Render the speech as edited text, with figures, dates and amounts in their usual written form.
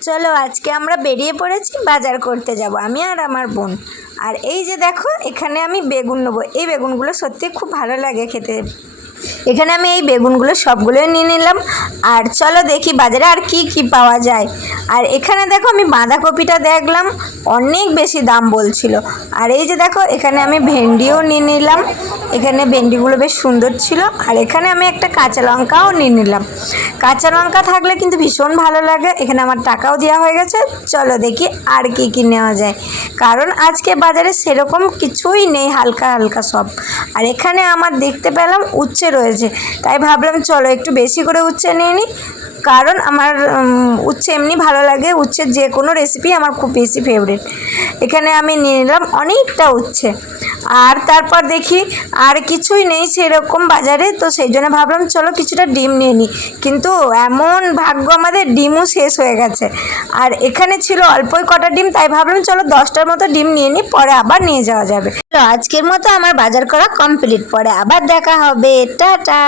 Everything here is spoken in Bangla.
চলো আজকে আমরা বেরিয়ে পড়েছি বাজার করতে যাব আমি আর আমার বোন। আর এই যে দেখো এখানে আমি বেগুন নেবো। এই বেগুনগুলো সত্যি খুব ভালো লাগে খেতে। এখানে আমি এই বেগুনগুলো সবগুলোই নিয়ে নিলাম। আর চলো দেখি বাজারে আর কি কি পাওয়া যায়। আর এখানে দেখো আমি বাঁধাকপিটা দেখলাম অনেক বেশি দাম বলছিল। আর এই যে দেখো এখানে আমি ভেন্ডিও নিয়ে নিলাম। এখানে ভেন্ডিগুলো বেশ সুন্দর ছিল। আর এখানে আমি একটা কাঁচা লঙ্কাও নিয়ে নিলাম। কাঁচা লঙ্কা থাকলে কিন্তু ভীষণ ভালো লাগে। এখানে আমার টাকাও দেওয়া হয়ে গেছে। চলো দেখি আর কি কি নেওয়া যায়, কারণ আজকে বাজারে সেরকম কিছুই নেই, হালকা হালকা সব। আর এখানে আমার দেখতে পেলাম উচ্ছে রয়েছে, তাই ভাবলাম চলো একটু বেশি করে উচ্ছে নিয়ে নিই, কারণ আমার উচ্ছে এমনি ভালো লাগে। উচ্ছের যে কোনো রেসিপি আমার খুব বেশি ফেভারিট। এখানে আমি নিয়ে নিলাম অনেকটা উচ্ছে। আর তারপর দেখি আর কিছুই নেই সেরকম বাজারে, তো সেই জন্য ভাবলাম চলো কিছুটা ডিম নিয়ে নিই। কিন্তু এমন ভাগ্য আমাদের, ডিমও শেষ হয়ে গেছে। আর এখানে ছিল অল্পই কটা ডিম, তাই ভাবলাম চলো 10টার মতো ডিম নিয়ে নিই, পরে আবার নিয়ে যাওয়া যাবে। তো আজকের মতো আমার বাজার করা কমপ্লিট, পরে আবার দেখা হবে, টাটা।